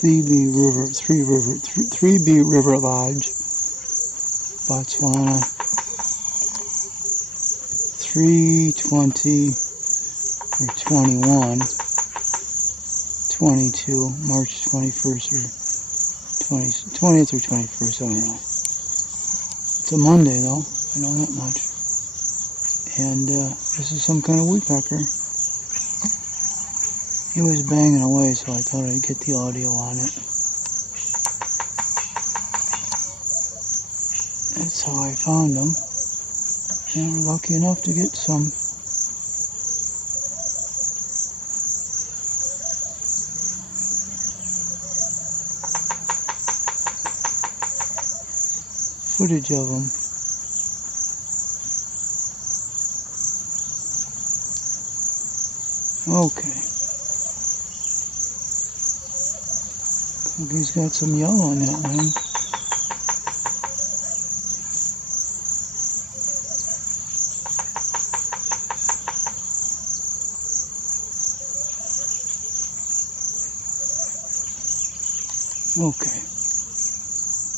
3B River Lodge, Botswana, 3/20 or 21, 22, March 21st or 20th or 21st, I don't know. It's a Monday though, I know that much. And this is some kind of woodpecker. He was banging away, so I thought I'd get the audio on it. That's how I found him. And we're lucky enough to get some. Footage of him. Okay. He's got some yellow on that wing. Okay.